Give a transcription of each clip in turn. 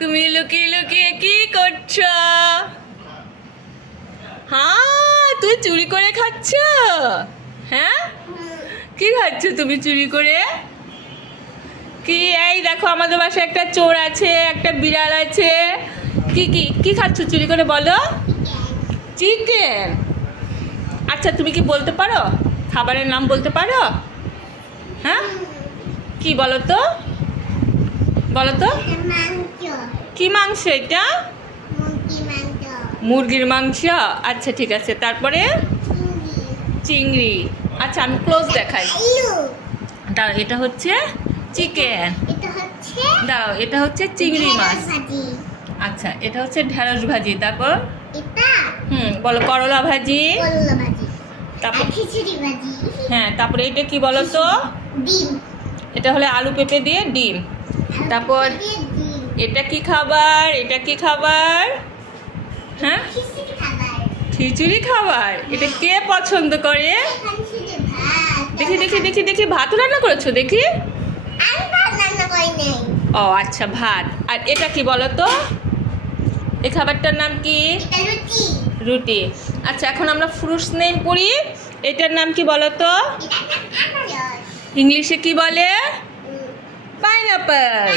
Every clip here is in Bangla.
তুমি লুকিয়ে লুকিয়ে কি করছো? হ্যাঁ, তুই চুরি করে খাচ্ছ? হ্যাঁ, কি খাচ্ছ তুমি চুরি করে? কি? এই দেখো, আমাদের বাসায় একটা চোর আছে, একটা বিড়াল আছে। কি কি কি খাচ্ছ চুরি করে বলো? চিকেন। আচ্ছা, তুমি কি বলতে পারো? খাবারের নাম বলতে পারো? হ্যাঁ, কি বলো তো? বলো তো, কি মাংস এটা? মুরগির মাংস। আচ্ছা, ঠিক আছে। তারপরে চিংড়ি। আচ্ছা, আমি ক্লোজ দেখাই। দাও, এটা হচ্ছে চিকেন। দাও, এটা হচ্ছে চিংড়ি মাছ। আচ্ছা, এটা হচ্ছে ঢেঁড়স ভাজি। তারপর বলো করলা ভাজি। তারপর হ্যাঁ, তারপরে এটা কি বলো তো? ডিম। এটা হলো আলু পেঁপে দিয়ে ডিম। তারপর এটা কি খাবার? এটা কি খাবার? হ্যাঁ, খিচুড়ি খাবার। এটা কে পছন্দ করে? দেখি দেখি দেখি দেখি, ভাত রান্না করেছো দেখি। ও আচ্ছা, ভাত। আর এটা কি বলো তো? এই খাবারটার নাম কি? রুটি। আচ্ছা, এখন আমরা ফ্রুটস নেম পড়ি। এটার নাম কি বলো তো? ইংলিশে কি বলে? পাইনাপল।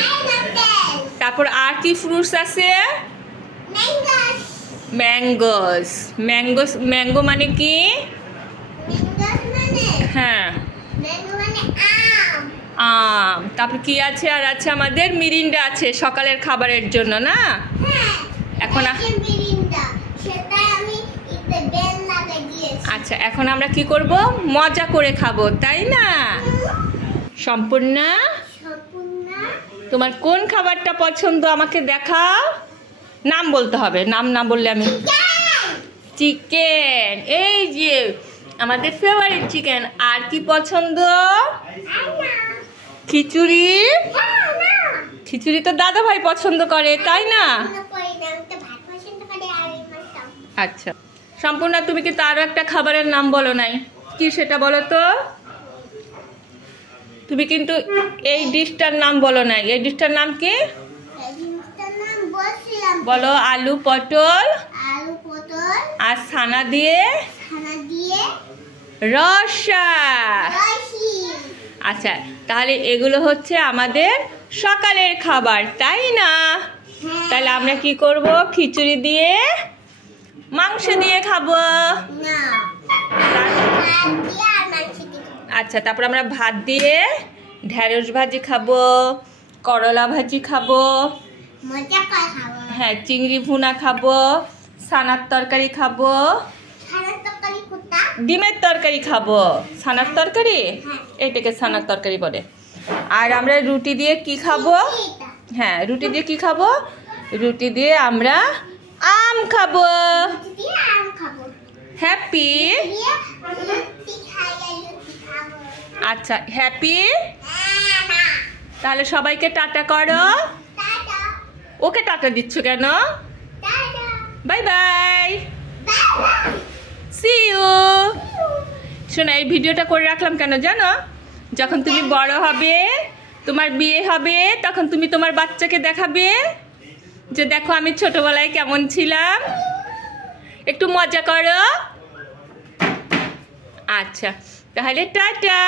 তারপর আর কি ফ্রুটস আছে? ম্যাঙ্গোস। ম্যাঙ্গোস, ম্যাঙ্গো মানে কি? হ্যাঁ, আম। তারপর কি আছে? আর আছে আমাদের মিরিন্ডা আছে সকালের খাবারের জন্য, না? এখন আচ্ছা, এখন আমরা কি করব? মজা করে খাবো, তাই না? সম্পূর্ণা, তোমার কোন খাবারটা পছন্দ আমাকে দেখাও। নাম বলতে হবে, নাম না বললে আমি। চিকেন, এই যে আমাদের ফেভারিট চিকেন। আর কি পছন্দ? খিচুড়ি। খিচুড়ি তো দাদা ভাই পছন্দ করে, তাই না? আচ্ছা, সম্পূর্ণ তুমি কি তারও একটা খাবারের নাম বলো নাই? কি সেটা বলো তো? তুমি কিন্তু এই ডিশটার নাম বলো নাই। এই ডিশটার নাম কি বলো? আলু পটল আর ছানা দিয়ে রসা। আচ্ছা, তাহলে এগুলো হচ্ছে আমাদের সকালের খাবার, তাই না? তাহলে আমরা কি করব? খিচুড়ি দিয়ে মাংস দিয়ে খাবো। আচ্ছা, তারপর আমরা ভাত দিয়ে ঢেঁড়স ভাজি খাবো, করলা ভাজি খাবো, হ্যাঁ, চিংড়ি ভুনা খাবো, ছানার তরকারি খাবো, ডিমের তরকারি খাবো। ছানার তরকারি, এটাকে ছানার তরকারি বলে। আর আমরা রুটি দিয়ে কি খাবো? হ্যাঁ, রুটি দিয়ে কি খাবো? রুটি দিয়ে আমরা আম খাবো। হ্যাপি? আচ্ছা, হ্যাপি। তাহলে সবাইকে টাটা করো। ওকে টাটা দিচ্ছ কেন? Bye bye, see you. শোনো, এই ভিডিওটা করে রাখলাম কেন জানো? যখন তুমি বড় হবে, তোমার বিয়ে হবে, তখন তুমি তোমার বাচ্চাকে দেখাবে যে দেখো আমি ছোটবেলায় কেমন ছিলাম। একটু মজা করো। আচ্ছা, তাহলে টাটা।